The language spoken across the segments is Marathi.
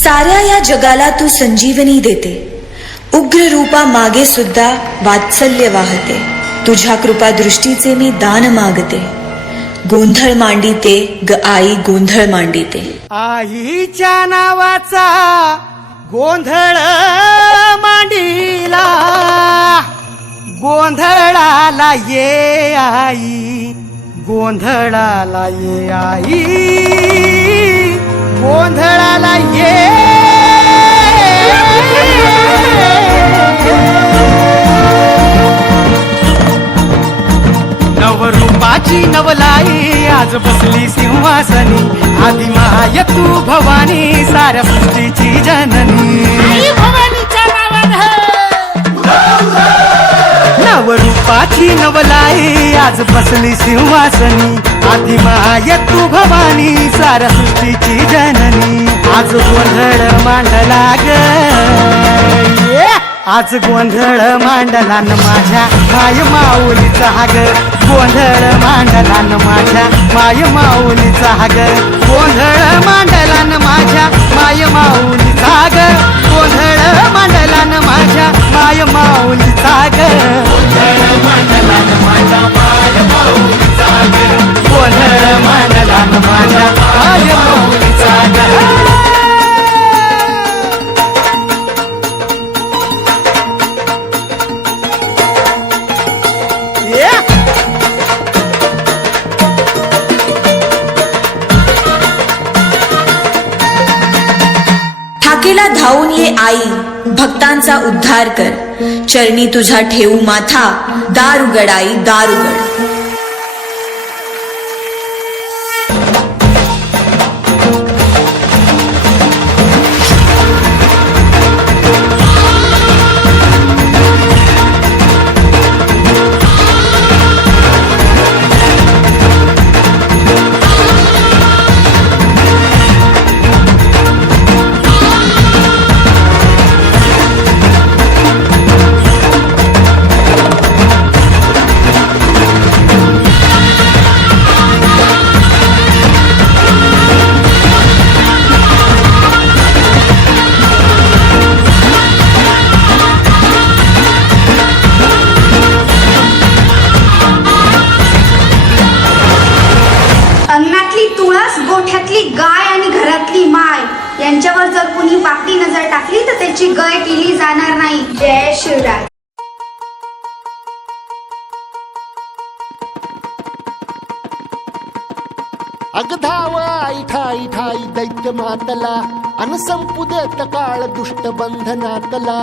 साऱ्या या जगाला तू संजीवनी देते, उग्र रूपा मागे सुद्धा वात्सल्य वाहते. तुझ्या कृपा दृष्टीचे मी दान मागते. गोंधळ मांडिते ग आई, गोंधळ मांडिते. आईच्या नावाचा गोंधळ मांडिला, गोंधळाला ये आई, गोंधळाला ये आई, गोंधळाला ये. नवरूपाची नवलाई आज बसली सिंहासनी, आदिमाय तू भवानी साऱ्या सृष्टीची जननी. नवरूपाची नवलाई आज बसली सिंहासनी, आदिमाय तू भवानी साऱ्या सृष्टीची जननी. आज गोंधळ मांडला ग, आज गोंधळ मांडला न माझ्या माय माऊलीचा ग, गोंधळ मांडला न माझ्या माय माऊलीचा ग, गोंधळ मांडला न माझ्या माय माऊलीचा ग, गोंधळ मांडला न माझ्या माय माऊलीचा ग, गोंधळ मांडला न माझ्या माय माऊलीचा ग, गोंधळ मांडला न माझ्या माय माऊलीचा ग. ठाकेला धावून ये आई, भक्तांचा उद्धार कर. चरणी तुझा ठेवू माथा, दार उघड आई, दार उघड. गोठ्यातली गाय आणि घरातली माय यांच्यावर जर कुणी वाकडी नजर टाकली तर त्याची गय केली जाणार नाही. जय शिवराय. अग धाव आई ठाई ठाई दैत्य मातला, अन संपू देत काळ दुष्ट बंधनातला.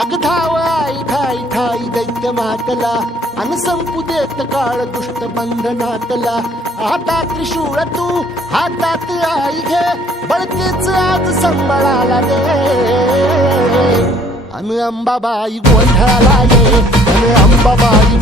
अग धाव आई ठाई ठाई दैत्य मातला, अन संपू देत काळ दुष्ट बंधनातला. हातात त्रिशूळ तू हातात आई घे, बळकेच आज संबळाला दे. अन अंबाबाई गोंधळाला ये, अन अंबाबाई